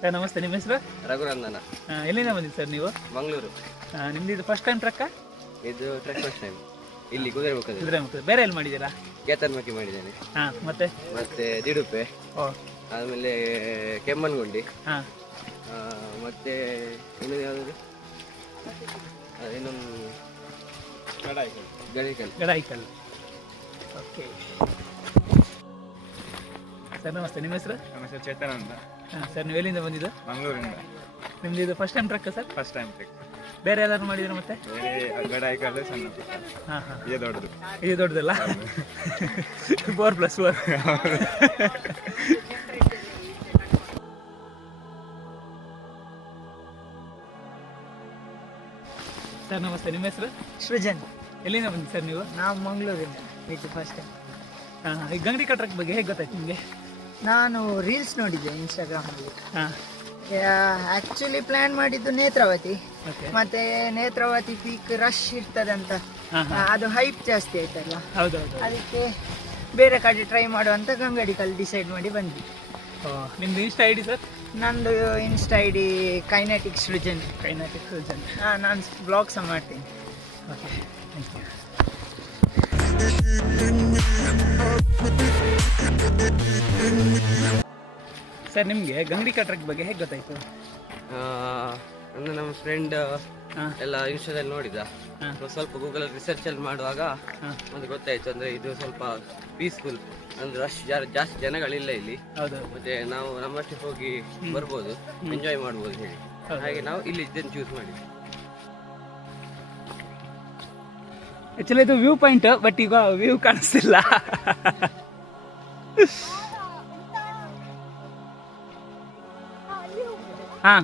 Sir ನಮಸ್ತೆ, ನಿಮ್ಮ ಹೆಸರು? ರಘುರಂದನ. ಎಲ್ಲಿಂದ ಬಂದಿದ್ದು ಸರ್ ನೀವು? ಮಂಗಳೂರು. ನಿಮ್ದು ಇದು ಫಸ್ಟ್ ಟೈಮ್ ಟ್ರಕ್ಕ? ಇದು ಟ್ರಕ್ ಫಸ್ಟ್ ಟೈಮ್ ಇಲ್ಲಿ ಕುದುರೆಮುಖ. ಬೇರೆ ಎಲ್ಲಿ ಮಾಡಿದ್ದೀರಾ? ಕೇತರ್ಮಕ್ಕಿ ಮಾಡಿದ್ದೇನೆ. ಮತ್ತೆ ದಿಡುಪೆ, ಆಮೇಲೆ ಕೆಮ್ಮನ್ಗುಂಡಿ, ಮತ್ತೆ ಇನ್ನೊಂದು ಯಾವುದು, ಇನ್ನೊಂದು ಗಡಾಯಿಕಲ್. ಓಕೆ ಸರ್ ನಮಸ್ತೆ, ನಿಮ್ಮ ಹೆಸರು? ನಮ್ಮ ಹೆಸರು ಚೇತನ್ ಅಂತ. ಸರ್ ನೀವು ಎಲ್ಲಿಂದ ಬಂದಿದ್ದು? ಮಂಗಳೂರಿಂದ. ನಿಮ್ದು ಇದು first time truck sir? First time truck. ಬೇರೆ ಎಲ್ಲರೂ ಮಾಡಿದ್ರೆ ಮತ್ತೆ? ಗಡಾಯಿಕಲ್ ಸಣ್ಣ. ಇದು ದೊಡ್ಡದು. ಇದು ದೊಡ್ಡದಲ್ಲ? 4+4. ಸರ್ ನಮಸ್ತೆ, ನಿಮ್ಮ ಹೆಸರು? ಸೃಜನ್. ಎಲ್ಲಿಂದ ಬಂದಿದ್ದು ಸರ್ ನೀವು? ನಾವು ಮಂಗಳೂರಿಂದ. ಇದು ಫಸ್ಟ್ ಟೈಮ್. ಈ ಗಂಗಡಿ ಟ್ರಕ್ ಬಗ್ಗೆ ಹೇಗೆ ಗೊತ್ತಾಯ್ತು ನಿಮಗೆ? ನಾನು ರೀಲ್ಸ್ ನೋಡಿದ್ದೆ ಇನ್ಸ್ಟಾಗ್ರಾಮಲ್ಲಿ. ಆ್ಯಕ್ಚುಲಿ ಪ್ಲ್ಯಾನ್ ಮಾಡಿದ್ದು ನೇತ್ರಾವತಿ. ಮತ್ತೆ ನೇತ್ರಾವತಿ ಪೀಕ್ ರಶ್ ಇರ್ತದಂತ, ಅದು ಹೈಪ್ ಜಾಸ್ತಿ ಆಯ್ತಲ್ಲ, ಅದಕ್ಕೆ ಬೇರೆ ಕಡೆ ಟ್ರೈ ಮಾಡುವಂತ ಗಂಗಡಿಕಲ್ಲಿ ಡಿಸೈಡ್ ಮಾಡಿ ಬಂದ್ವಿ. ನಿಮ್ದು ಇನ್ಸ್ಟಾ ಐ ಡಿ ಸರ್? ನಂದು insta I D kinetic Srujan. ನಾನು ಬ್ಲಾಗ್ ಸಹ ಮಾಡ್ತೀನಿ. Okay, thank you. ಸರ್ ನಿಮಗೆ ಗಂಗಡಿ ಟ್ರಕ್ ಬಗ್ಗೆ ಹೇಗೆ ಗೊತ್ತಾಯ್ತು? ಅಂದ್ರೆ ನಮ್ಮ ಫ್ರೆಂಡ್ ಎಲ್ಲ ಇನ್ಸ್ಟಾದಲ್ಲಿ ನೋಡಿದ, ಸ್ವಲ್ಪ ಗೂಗಲ್ ರಿಸರ್ಚ್ ಅಲ್ಲಿ ಮಾಡುವಾಗ ಒಂದು ಗೊತ್ತಾಯ್ತು. ಅಂದ್ರೆ ಇದು ಸ್ವಲ್ಪ ಪೀಸ್ಫುಲ್, ಅಂದ್ರೆ ರಶ್ ಜಾಸ್ತಿ ಜನಗಳಿಲ್ಲ ಇಲ್ಲಿ, ಮತ್ತೆ ನಾವು ನಮ್ಮಷ್ಟೇ ಹೋಗಿ ಬರ್ಬೋದು, ಎಂಜಾಯ್ ಮಾಡ್ಬೋದು ಹೇಳಿ, ಹಾಗೆ ನಾವು ಇಲ್ಲಿ ಇದನ್ನು ಚೂಸ್ ಮಾಡಿದ್ವಿ. ಆಕ್ಚುಲಿ ಇದು ವ್ಯೂ ಪಾಯಿಂಟ್, ಬಟ್ ಈಗ ವ್ಯೂ ಕಾಣಿಸ್ತಿಲ್ಲ. ಹಾ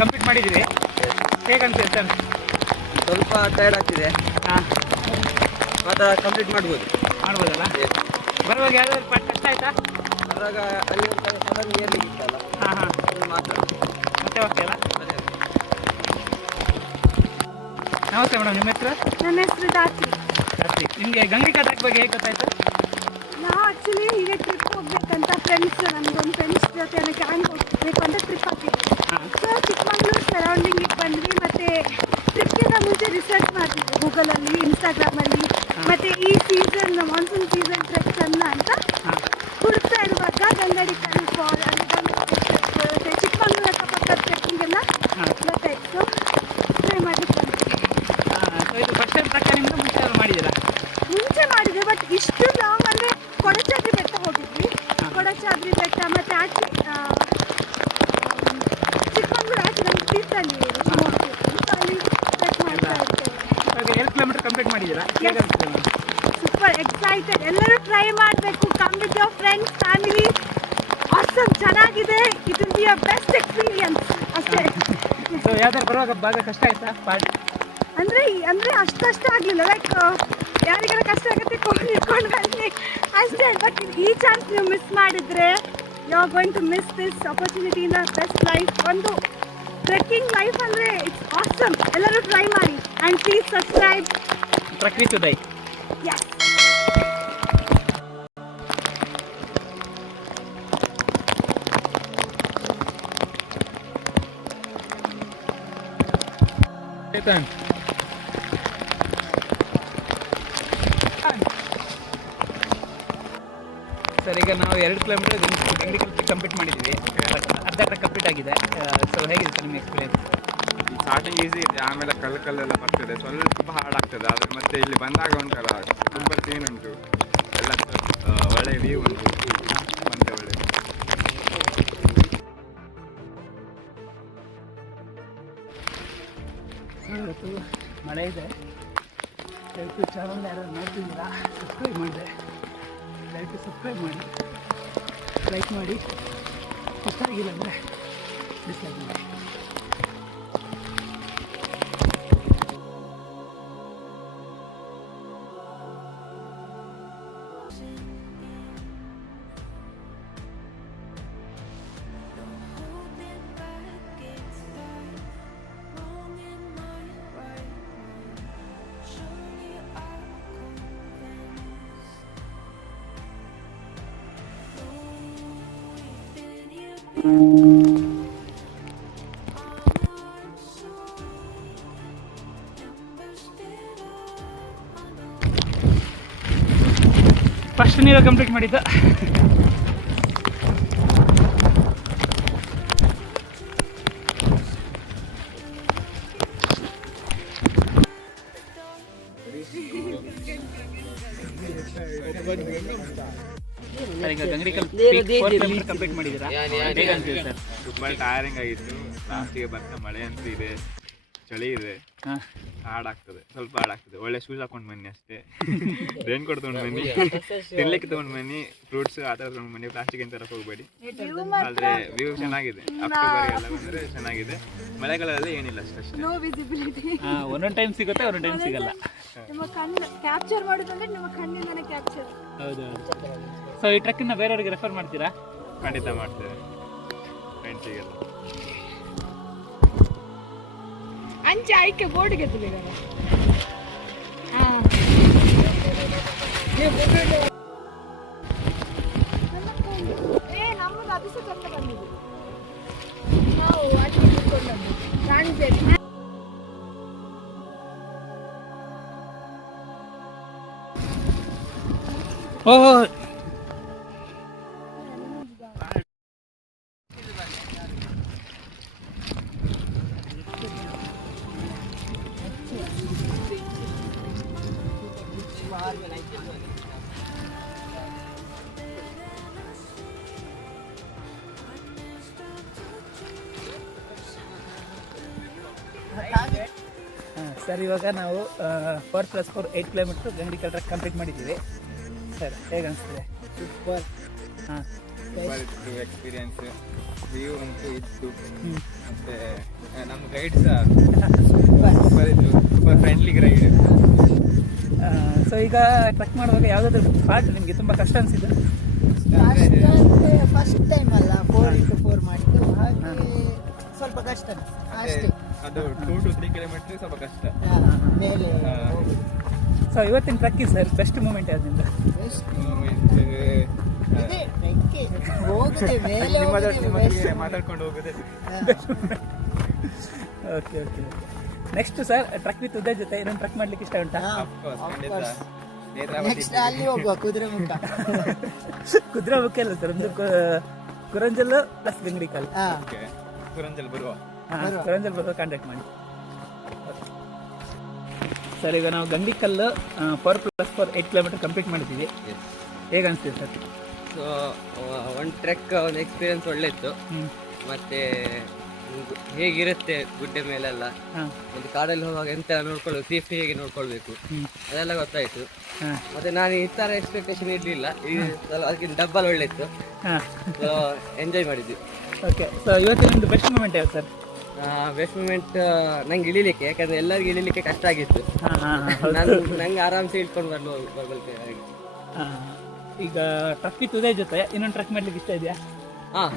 ಕಂಪ್ಲೀಟ್ ಮಾಡಿದ್ದೀವಿ. ಹೇಗಂತ ಸರ್? ಸ್ವಲ್ಪ ಟೈರ್ಡ್ ಆಗ್ತಿದೆ, ಮಾತ್ರ ಕಂಪ್ಲೀಟ್ ಮಾಡ್ಬೋದಲ್ಲ? ಬರುವಾಗ ಯಾವ್ದಾದ್ರು ಪಾಠ ಕಷ್ಟ ಆಯ್ತಾ? ಬರುವಾಗ ಅಲ್ಲಿ ಸಡನ್ ಏರ್ಲಿಕ್ಕಿತ್ತಲ್ಲ, ಮಾತ್ರ ಮತ್ತೆ ಓಕೆ ಅಲ್ಲ? ನಮಸ್ತೆ ಮೇಡಮ್, ನಿಮ್ಮ ಹೆಸರು? ನನ್ನ ಹೆಸರು ದಾತ್ರಿ. ನಿಮಗೆ ಗಂಗಡಿ ಟ್ರಕ್ ಬಗ್ಗೆ ಹೇಗೆ ಗೊತ್ತಾಯ್ತು? ನಾವು ಆ್ಯಕ್ಚುಲಿ ಹೀಗೆ ಟ್ರಿಪ್ ಹೋಗ್ಬೇಕಂತ ಫ್ರೆಂಡ್ಸ್, ನಮಗೊಂದು ಫ್ರೆಂಡ್ಸ್ ಜೊತೆ ಗ್ಯಾಂಗ್ ಹೋಗ್ಬೇಕು ಅಂತ ಟ್ರಿಪ್ ಹಾಕಿದ್ವಿ. ಸೊ ಚಿಕ್ಕಮಂಗ್ಳೂರು ಸರೌಂಡಿಂಗಿಗೆ ಬಂದ್ವಿ. ಮತ್ತು ಟ್ರಿಪ್ಗಿಂತ ಮುಂಚೆ ರಿಸರ್ಚ್ ಮಾಡ್ತಿದ್ವಿ ಗೂಗಲಲ್ಲಿ, ಇನ್ಸ್ಟಾಗ್ರಾಮಲ್ಲಿ. ಮತ್ತು ಈ ಸೀಸನ್ ಮಾನ್ಸೂನ್ ಸೀಸನ್ ಟ್ರೆಕ್ ಚೆಂದ ಅಂತ ಹುಡುಕ್ತಾ ಇರುವಾಗ ಗಂಗಡಿಕಲ್ ಫಾಲ್, ಮತ್ತು ಚಿಕ್ಕಮಂಗ್ಳೂರು ಅಕ್ಕಪಕ್ಕ ಟ್ರೆಕ್ಕಿಂಗೆಲ್ಲ ಗೊತ್ತಾಯಿತು. ಟ್ರೈ ಮಾಡಲಿಕ್ಕೆ ಇದು ಫಸ್ಟ್ ಟೈಮ್ ಟ್ರಕ್ ನಿಮ್ದು ಮುಂಚೆ ಮಾಡಿದ್ವಿ, ಬಟ್ ಇಷ್ಟು ಲಾಂಗ್ ಅಂದರೆ ಕೊಡಚಾದ್ರಿ ಬೆಟ್ಟ ಹೋಗಿದ್ವಿ. ಕೊಡಚಾದ್ರಿ ಬೆಟ್ಟ ಮತ್ತು ಆಚೆ ಚಿಕ್ಕಮಂಗ್ಳೂರು ಆಚೆ ನಮ್ಗೆ ತೀರ್ಥಹಳ್ಳಿ ಅಲ್ಲಿ ಟ್ರೆಕ್ ಮಾಡ್ತಾ ಇರ್ತೇವೆ. 2 ಕಿಲೋಮೀಟರ್ ಕಂಪ್ಲೀಟ್ ಮಾಡಿದ್ದೀರಾ? Super excited. ಎಲ್ಲರೂ ಟ್ರೈ ಮಾಡಬೇಕು. Come with your friends, family. Awesome, ಚೆನ್ನಾಗಿದೆ. It will be a best experience ಅಷ್ಟೇ. ಸೊ ಯಾವ್ದಾರು ಬರುವಾಗ ಭಾಗ ಕಷ್ಟ ಆಯ್ತಾ ಪಾರ್ಟ್? ಅಂದರೆ ಅಷ್ಟು ಆಗಲಿಲ್ಲ. ಲೈಕ್ ಯಾರಿಗಾರ ಕಷ್ಟ ಆಗುತ್ತೆ ಇಟ್ಕೊಂಡು ಬನ್ನಿ ಅಷ್ಟೇ. ಬಟ್ ಈ ಚಾನ್ಸ್ ನೀವು ಮಿಸ್ ಮಾಡಿದರೆ you are going to miss this opportunity in the best life. ಒಂದು ಟ್ರೆಕ್ಕಿಂಗ್ ಲೈಫ್ ಅಂದರೆ ಇಟ್ಸ್ ಆಸಮ್. ಎಲ್ಲರೂ ಟ್ರೈ ಮಾಡಿ. And please subscribe trek with Uday. Yes. Sir ಈಗ ನಾವು 2 ಕಿಲೋಮೀಟರ್ ಗಂಗಡಿ ಕಂಪ್ಲೀಟ್ ಮಾಡಿದ್ದೀವಿ. ಅರ್ಧ ಟ್ರಕ್ ಕಂಪ್ಲೀಟ್ ಆಗಿದೆ. ಸೊ ಹೇಗಿದೆ ಸರ್ ನಿಮ್ಮ ಎಕ್ಸ್ಪೀರಿಯನ್ಸ್? ಸ್ಟಾರ್ಟಿಂಗ್ ಈಸಿ ಇದೆ, ಆಮೇಲೆ ಕಲ್ಲೆಲ್ಲ ಬರ್ತದೆ, ಸ್ವಲ್ಪ ಹಾರ್ಡ್ ಆಗ್ತದೆ. ಆದರೆ ಮತ್ತೆ ಇಲ್ಲಿ ಬಂದಾಗ ಒಂಥರ ಸೂಪರ್ ಸೀನ್ ಉಂಟು, ಎಲ್ಲ ಒಳ್ಳೆ ವ್ಯೂ ಉಂಟು, ಮತ್ತೆ ಒಳ್ಳೆ ಇವತ್ತು ಮಳೆ ಇದೆ. ದಯವಿಟ್ಟು ಚಾನಲ್ ಯಾರು ನೋಡ್ತಿದ್ದೀರಾ ಸಬ್ಸ್ಕ್ರೈಬ್ ಮಾಡಿದೆ, ದಯವಿಟ್ಟು ಸಬ್ಸ್ಕ್ರೈಬ್ ಮಾಡಿ, ಲೈಕ್ ಮಾಡಿ, ಇಷ್ಟ ಆಗಿಲ್ಲ ಅಂದರೆ ಡಿಸ್ಲೈಕ್ ಮಾಡಿ. ಫಸ್ಟ್ ನೀವೇ ಕಂಪ್ಲೀಟ್ ಮಾಡಿದ್ದು. ಸರ್, ಈಗ ಗಂಗಡಿಕಲ್ ಕಂಪ್ಲೀಟ್ ಮಾಡಿದ್ದೀರಾ? ಹೇಗೆ ಅನ್ಸಿದೆ ಸರ್? ತುಂಬ ಟೈರಿಂಗ್ ಆಗಿತ್ತು. ಲಾಸ್ಟಿಗೆ ಬರ್ತಾ ಮಳೆ ಅಂತೂ ಇದೆ, ಚಳಿ ಇದೆ, ಹಾಡಾಗ್ತದೆ, ಸ್ವಲ್ಪ ಹಾಡಾಗ್ತದೆ. ಒಳ್ಳೆ ಶೂಸ್ ಹಾಕೊಂಡು ಬನ್ನಿ ಅಷ್ಟೇ. ರೇನ್ ಕೋಟ್ ತೊಗೊಂಡು ಬನ್ನಿ, ತಿನ್ಲಿಕ್ಕೆ ತೊಗೊಂಡು ಬನ್ನಿ, ಫ್ರೂಟ್ಸ್ ಆ ಥರ ತೊಗೊಂಡು ಬನ್ನಿ. ಪ್ಲಾಸ್ಟಿಕ್ ಏನು ತರಕ್ಕೆ ಹೋಗ್ಬೇಡಿ. ಆದರೆ ವ್ಯೂ ಚೆನ್ನಾಗಿದೆ, ಅಕ್ಟೋಬರ್ ಎಲ್ಲ ಬಂದರೆ ಚೆನ್ನಾಗಿದೆ. ಮಳೆಗಾಲದಲ್ಲಿ ಏನಿಲ್ಲ ಅಷ್ಟೇ. No visibility. ಒಂದೊಂದು ಟೈಮ್ ಸಿಗುತ್ತೆ, ಒಂದೊಂದು ಟೈಮ್ ಸಿಗಲ್ಲ. ನಿಮ್ಮ ಕಣ್ಣು ಕ್ಯಾಪ್ಚರ್ ಮಾಡೋದಂದ್ರೆ ನಿಮ್ಮ ಕಣ್ಣಿಂದನೇ ಕ್ಯಾಪ್ಚರ್. ಹೌದು. ಸೊ ಈ ಟ್ರಕ್ಕನ್ನು ಬೇರೆಯವ್ರಿಗೆ ರೆಫರ್ ಮಾಡ್ತೀರಾ? ಖಂಡಿತ ಮಾಡ್ತೇವೆ ಫ್ರೆಂಡ್ಸಿಗೆಲ್ಲ. ಅಂಚೆ ಆಯ್ಕೆ ಬೋರ್ಡ್ಗೆ ಎತ್ತಲಿಲ್ಲ. ನಮ್ಮದು ಅದಿಸ ಚಂದ ಬಂದಿದೆ. ನಾವು ಅಲ್ಲಿ ಕೂತ್ಕೊಂಡದ್ದು ಕಾಣಿಸೇರಿ. ಓಹೋ, ಸರ್, ಇವಾಗ ನಾವು 4+4 8 ಕಿಲೋಮೀಟ್ರ್ ಗಂಗಡಿಕಲ್ ಟ್ರಕ್ ಕಂಪ್ಲೀಟ್ ಮಾಡಿದ್ದೀವಿ. ಸರ್, ಹೇಗೆ ಅನಿಸ್ತಿದೆ? ಸೂಪರ್. ಹಾಂ, ಸೂಪರ್ ಇತ್ತು ಎಕ್ಸ್ಪೀರಿಯನ್ಸ್. ವ್ಯೂ ಅಂತೂ ಇತ್ತು. ಮತ್ತು ನಮ್ಮ ಗೈಡ್ ಸಹ ಸೂಪರ್ ಇತ್ತು, ಸೂಪರ್ ಫ್ರೆಂಡ್ಲಿ ಗೈಡ್. ಸೊ ಈಗ ಟ್ರಕ್ ಮಾಡುವಾಗ ಯಾವುದಾದ್ರೂ ಪಾರ್ಟ್ ನಿಮಗೆ ತುಂಬ ಕಷ್ಟ ಅನಿಸಿದ್ದು? ಫಸ್ಟ್ ಟೈಮ್ ಅಲ್ಲ, 4x4 ಮಾಡಿದ್ದು, ಹಾಗೆ ಸ್ವಲ್ಪ ಕಷ್ಟ ಅಷ್ಟೇ. ಅದು 2 to 3 ಕಿಲೋಮೀಟರ್ ಸ್ವಲ್ಪ ಕಷ್ಟ ಮೇಲೆ. ಸೊ ಇವತ್ತಿನ ಟ್ರಕ್ ಸರ್ ಬೆಸ್ಟ್ ಮೂಮೆಂಟ್ ಯಾವ್ದಿಂದ? ಮಾತಾಡ್ಕೊಂಡು ಹೋಗೋದೇ. Okay okay. Next sir, truck with Uday ಜೊತೆ ಇನ್ನೊಂದು ಟ್ರಕ್ ಮಾಡ್ಲಿಕ್ಕೆ ಇಷ್ಟ ಉಂಟಾ? ನೆಕ್ಸ್ಟ್ ಅಲ್ಲಿ ಹೋಗುವ ಕುದುರೆಮುಖ. ಕುದುರೆಮುಖ ಅಲ್ಲ ಸರ್, ಒಂದು ಕುರಂಜಲ್ ಪ್ಲಸ್ ಗಂಗಡಿಕಲ್. ಕುರಂಜಲ್ ಬರುವ ಕುರಂಜಲ್ ಬರುವ ಕಾಂಟ್ಯಾಕ್ಟ್ ಮಾಡಿ ಸರ್. ಈಗ ನಾವು ಗಂಗಡಿಕಲ್ 4+4 8 ಕಿಲೋಮೀಟರ್ ಕಂಪ್ಲೀಟ್ ಮಾಡಿದ್ದೀವಿ. ಹೇಗೆ ಅನಿಸ್ತಿದೆ ಸರ್? ಸೊ ಒಂದು ಟ್ರೆಕ್ ಒಂದು ಎಕ್ಸ್ಪೀರಿಯನ್ಸ್ ಒಳ್ಳೆ ಇತ್ತು. ಮತ್ತೆ ಹೇಗಿರುತ್ತೆ ಗುಡ್ಡೆ ಮೇಲೆಲ್ಲ, ಒಂದು ಕಾಡಲ್ಲಿ ಹೋಗುವಾಗ ಎಂತ ನೋಡ್ಕೊಳ್ಳೋದು, ಸೇಫ್ಟಿ ಹೇಗೆ ನೋಡ್ಕೊಳ್ಬೇಕು ಅದೆಲ್ಲ ಗೊತ್ತಾಯ್ತು. ಮತ್ತೆ ನಾನು ಈ ಥರ ಎಕ್ಸ್ಪೆಕ್ಟೇಷನ್ ಇರಲಿಲ್ಲ, ಅದಕ್ಕಿಂತ ಡಬ್ಬಲ್ ಒಳ್ಳೆ ಇತ್ತು. ಸೊ ಎಂಜಾಯ್ ಮಾಡಿದ್ವಿ. ಓಕೆ. ಸೊ ಇವತ್ತಿನ ನಿಮ್ಮದು ಬೆಸ್ಟ್ ಮೂಮೆಂಟ್ ಯಾವ್ದು ಸರ್? ಬೆಸ್ಟ್ ಮೂಮೆಂಟ್ ನಂಗೆ ಇಳಿಲಿಕ್ಕೆ, ಯಾಕಂದ್ರೆ ಎಲ್ಲರಿಗೂ ಇಳಿಲಿಕ್ಕೆ ಕಷ್ಟ ಆಗಿತ್ತು. ನಂಗೆ ಆರಾಮ್ಸೆ ಇಟ್ಕೊಂಡು ಬರ್ಬೇಕಾಗಿ. ಈಗ ಟ್ರಕ್ ವಿತ್ ಉದಯ್ ಜೊತೆ ಇನ್ನೊಂದು ಟ್ರಕ್ ಮಾಡ್ಲಿಕ್ಕೆ ಇಷ್ಟ ಇದೆಯಾ? ಹಾಂ.